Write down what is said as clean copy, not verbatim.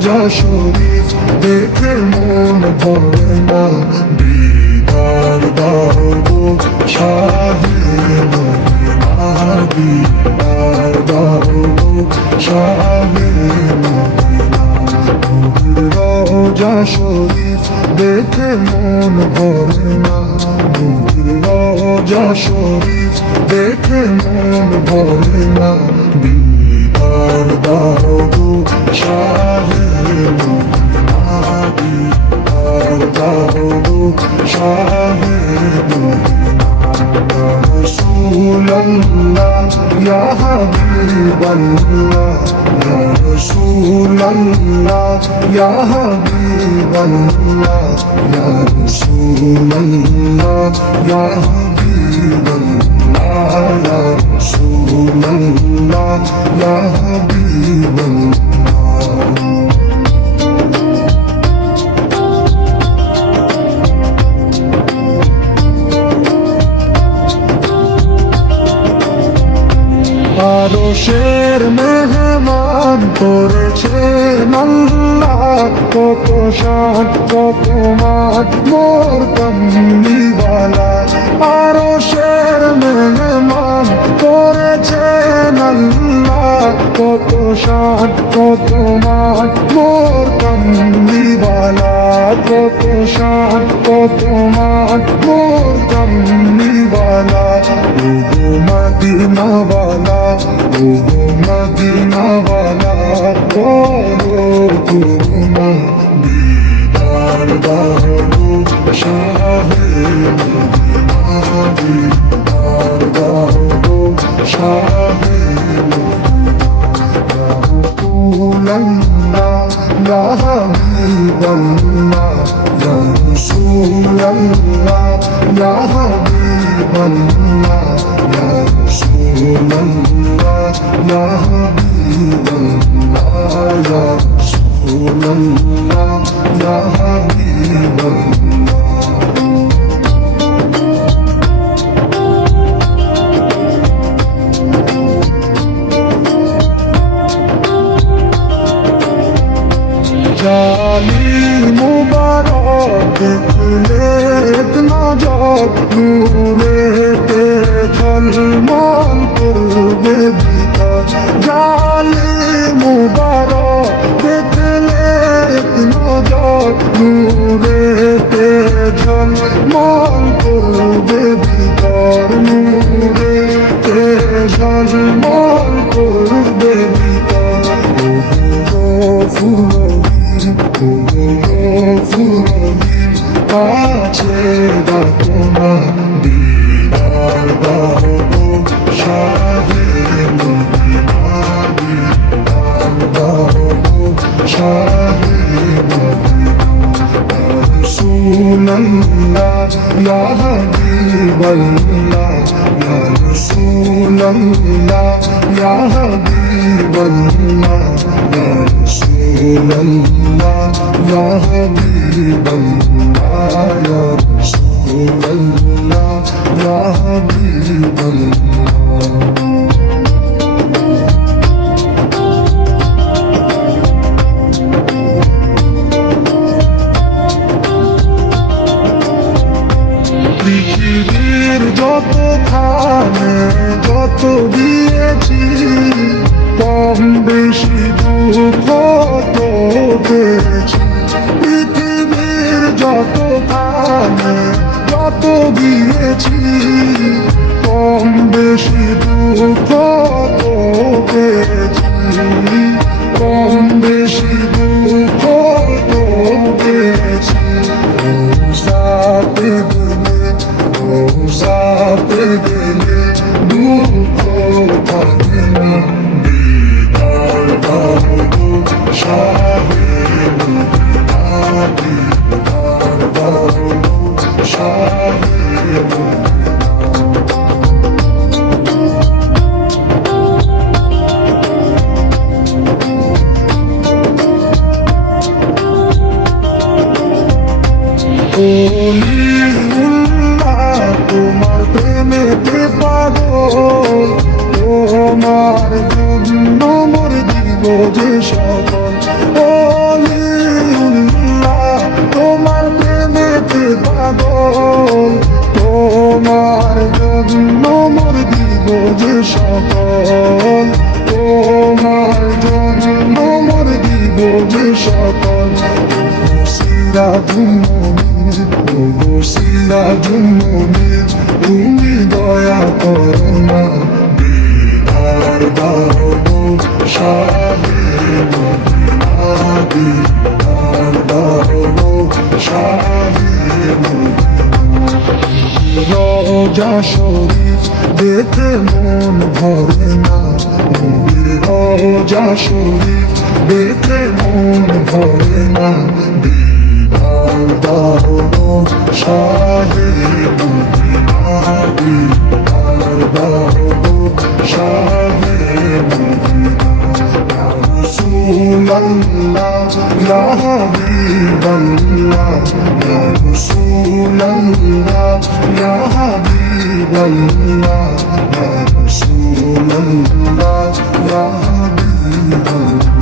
রোজা শরীফ দেখে মন ভরে না, দিদার দাও গো শাহে মদিনা, দিদার দাও গো শাহে মদিনা। রোজা শরীফ দেখে মন ভরে না, রোজা শরীফ দেখে মন ভরে না, দিদার দাও গো শাহে মদিনা, দিদার দাও গো শাহে মদিনা। রসুল্লাহ ইয়া হাবিবাল্লাহ, ইয়া রসুল্লাহ ইয়া হাবিবাল্লাহ, ইয়া রসুল্লাহ ইয়া হাবিবাল্লাহ, ইয়া রসুল্লাহ ইয়া হাবিবাল্লাহ। আরশের মেহমান করেছেন আল্লাহ, কত শান কত মান মোর কামলিওয়ালা। আরশের মেহমান করেছেন আল্লাহ, কত শান কত মান মোর কামলিওয়ালা, কত শান কত মান মোর কামলিওয়ালা। ওগো মদিনাওয়ালা, ওগো মদিনাওয়ালা, করো করুণা, দিদার দাও গো শাহে মদিনা, দিদার দাও গো শাহে মদিনা। রসুল্লাহ ইয়া হাবিবাল্লাহ, ইয়া রসুল্লাহ ইয়া হাবিবাল্লাহ, ইয়া রসুল্লাহ ইয়া হাবিবাল্লাহ, ইয়া রসুল্লাহ ইয়া হাবিবাল্লাহ। জালি মুবারক দেখলে এক নজর, নূরেতে ঝলমল করবে ভিতর। জালি মুবারক দেখলে এক নজর, নূরেতে ঝলমল করবে ভিতর, নূরেতে ঝলমল করবে ভিতর। কাছে ডাকনা, দিদার দাও গো শাহে মদিনা, দিদার দাও গো শাহে মদিনা। রসুল্লাহ ইয়া হাবিবাল্লাহ, ইয়া রসুল্লাহ ইয়া হাবিবাল্লাহ, ইয়া রসুল্লাহ ইয়া হাবিবাল্লাহ, ইয়া রসুল্লাহ ইয়া হাবিবাল্লাহ। পৃথিবীর যত খানে যত দিয়েছি, কম বেশি দুঃখ তো পেয়েছি। পৃথিবীর যত খানে যত দিয়েছি, কম বেশি দুঃখ তো পেয়েছি, কম বেশি দুঃখ তো পেয়েছি। রোজাতে গেলে, রোজাতে গেলে দুঃখ থাকে না, দিদার দাও গো শাহে মদিনা, দিদার দাও গো শাহে মদিনা। তোমার প্রেমেতে পাগল, তোমার জন্য মোর জীব যে সকল। তোমার জন্য মোর দিব যে সকল, তোমার জন্য মোর দিব যে সকল। সিরাজুল মুনির তুমি দয়া করো না, দিদার দাও গো শাহে মদিনা, দিদার দাও গো শাহে মদিনা। রোজা শরীফ দেখে মন ভরে না, রোজা শরীফ দেখে মন ভরে না, দিদার দাও গো শাহে মদিনা, দিদার দাও গো শাহে মদিনা। ইয়া রাসূলাল্লাহ ইয়া হাবিবাল্লাহ, ইয়া রাসূলাল্লাহ ইয়া হাবিবাল্লাহ, ইয়া রাসূলাল্লাহ ইয়া হাবিবাল্লাহ।